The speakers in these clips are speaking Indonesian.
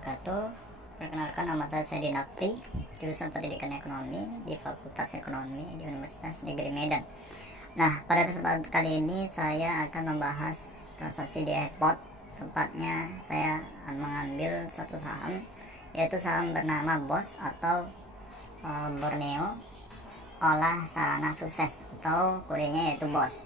wabarakatuh. Perkenalkan, nama saya Sedi Napri, jurusan Pendidikan Ekonomi di Fakultas Ekonomi di Universitas Negeri Medan. Nah, pada kesempatan kali ini saya akan membahas transaksi di iPod. Tepatnya saya akan mengambil satu saham, yaitu saham bernama BOSS atau Borneo Olah Sarana Sukses, atau kodenya yaitu BOSS.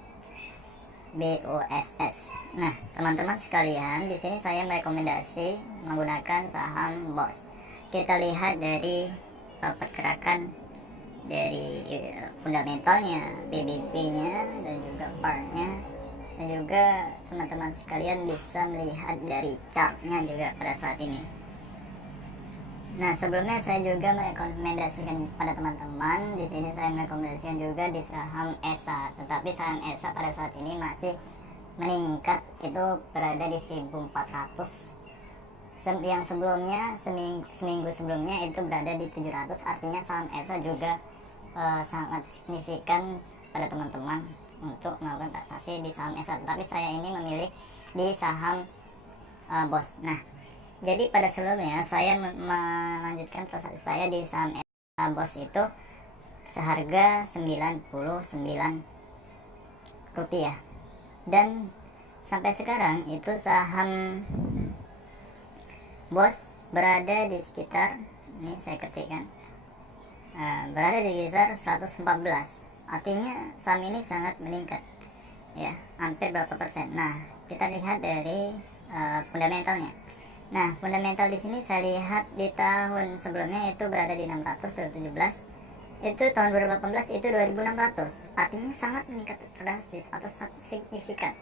BOSS. Nah, teman-teman sekalian, di sini saya merekomendasi menggunakan saham BOSS. Kita lihat dari pergerakan dari fundamentalnya, BBV-nya, dan juga part-nya, dan juga teman-teman sekalian bisa melihat dari chart-nya juga pada saat ini. Nah, sebelumnya saya juga merekomendasikan pada teman-teman, di sini saya merekomendasikan juga di saham ESA, tetapi saham ESA pada saat ini masih meningkat, itu berada di 1400. Yang sebelumnya seminggu sebelumnya itu berada di 700, artinya saham ESA juga sangat signifikan pada teman-teman untuk melakukan transaksi di saham ESA, tetapi saya ini memilih di saham BOSS. Nah, jadi pada sebelumnya saya melanjutkan transaksi saya di saham BOSS itu seharga Rp99, dan sampai sekarang itu saham BOSS berada di sekitar, ini saya ketikkan, berada di kisaar 114. Artinya saham ini sangat meningkat, ya, hampir berapa persen. Nah, kita lihat dari fundamentalnya. Nah, fundamental di sini saya lihat di tahun sebelumnya itu berada di 600, 2017. Itu tahun 2018 itu 2600. Artinya sangat meningkat drastis atau signifikan.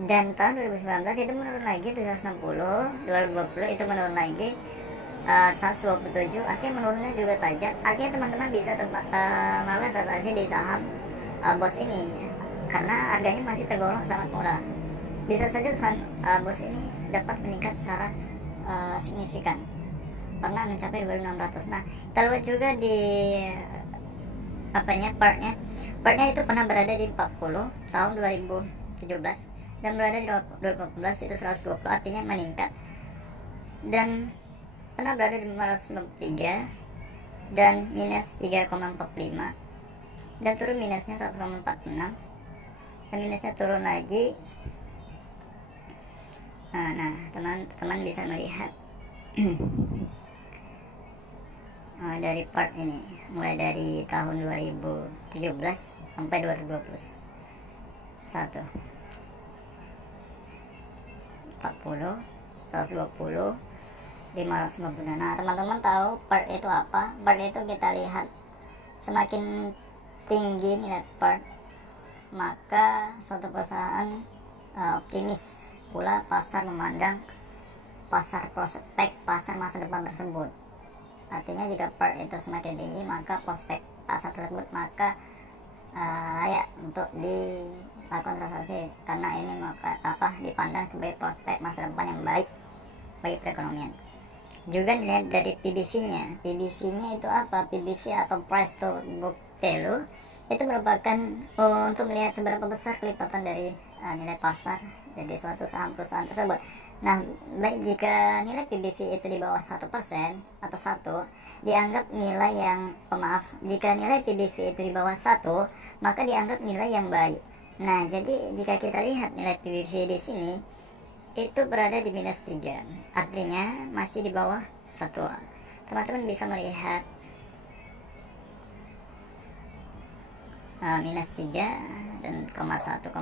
Dan tahun 2019 itu menurun lagi 760, 2020 itu menurun lagi 127. Artinya menurunnya juga tajam. Artinya teman-teman bisa melakukan transaksi di saham BOSS ini karena harganya masih tergolong sangat murah. Bisa saja saham BOSS ini dapat meningkat secara signifikan, pernah mencapai 2600. Nah, kita lihat juga di partnya itu pernah berada di 40 tahun 2017 dan berada di 2018 itu 120, artinya meningkat, dan pernah berada di 593 dan minus 3,45 dan turun minusnya 1,46 dan minusnya turun lagi. Nah, teman-teman bisa melihat dari part ini mulai dari tahun 2017 sampai 2021, 40, 120, 550. Nah, teman-teman tahu part itu apa? Part itu kita lihat semakin tinggi nilai part, maka suatu perusahaan optimis pula pasar memandang pasar prospek pasar masa depan tersebut. Artinya jika part itu semakin tinggi, maka prospek pasar tersebut maka layak untuk dilakukan transaksi, karena ini dipandang sebagai prospek masa depan yang baik bagi perekonomian. Juga dilihat dari PBV-nya. PBV-nya itu apa? PBV atau price to book value itu merupakan untuk melihat seberapa besar kelipatan dari nilai pasar dari suatu saham perusahaan tersebut. Nah, baik jika nilai PBV itu di bawah 1% atau 1, dianggap nilai yang jika nilai PBV itu di bawah 1, maka dianggap nilai yang baik. Nah, jadi jika kita lihat nilai PBV di sini itu berada di minus 3, artinya masih di bawah 1. Teman-teman bisa melihat minus 3 dan 1,25.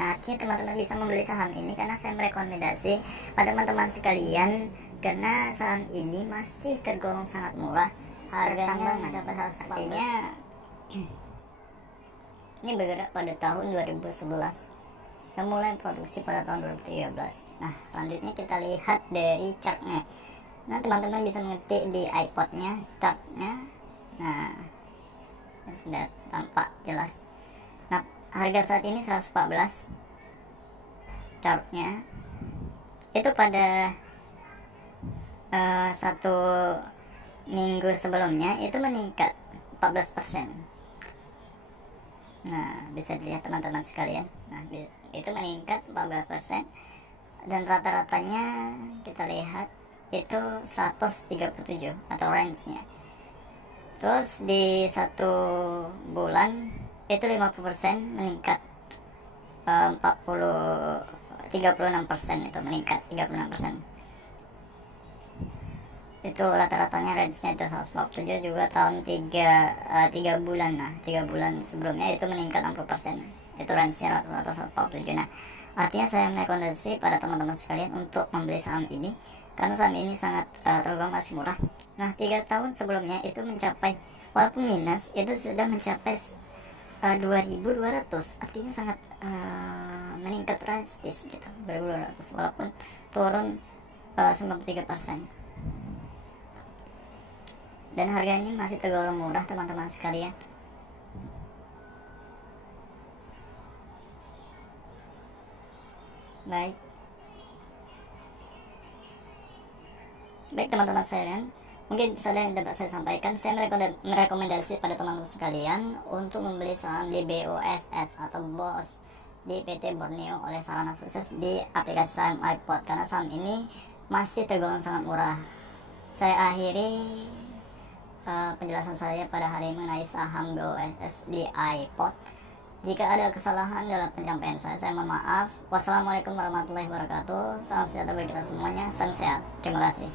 Nah, artinya teman-teman bisa membeli saham ini karena saya merekomendasi pada teman-teman sekalian, karena saham ini masih tergolong sangat murah, harganya mencapai 100. Artinya ini bergerak pada tahun 2011 dan mulai produksi pada tahun 2013. Nah, selanjutnya kita lihat dari chartnya. Nah, teman-teman bisa mengetik di iPod-nya chartnya. Nah, sudah tampak jelas. Nah, harga saat ini 114 chartnya. Itu pada satu minggu sebelumnya itu meningkat 14%. Nah, bisa dilihat teman-teman sekalian. Nah, itu meningkat 14%, dan rata-ratanya kita lihat itu 137 atau range-nya. Terus di 1 bulan itu 50% meningkat, 36% itu meningkat 36%. Itu rata-ratanya range-nya itu 147. Juga tahun 3 bulan, nah 3 bulan sebelumnya itu meningkat 60%. Itu range-nya rata-rata 147. Nah, artinya saya merekomendasi pada teman-teman sekalian untuk membeli saham ini karena saham ini sangat tergolong masih murah. Nah, 3 tahun sebelumnya itu mencapai, walaupun minus, itu sudah mencapai 2.200, artinya sangat meningkat drastis gitu, 2.200 walaupun turun 93%. Dan harganya masih tergolong murah teman-teman sekalian. Baik teman-teman sekalian, mungkin saja yang dapat saya sampaikan. Saya merekomendasi pada teman-teman sekalian untuk membeli saham di BOSS atau BOS di PT Borneo oleh Sarana Sukses di aplikasi saham iPod, karena saham ini masih tergolong sangat murah. Saya akhiri penjelasan saya pada hari ini mengenai saham BOSS di iPod. Jika ada kesalahan dalam penyampaian saya mohon maaf. Wassalamualaikum warahmatullahi wabarakatuh. Salam sejahtera bagi kita semuanya. Salam sehat. Terima kasih.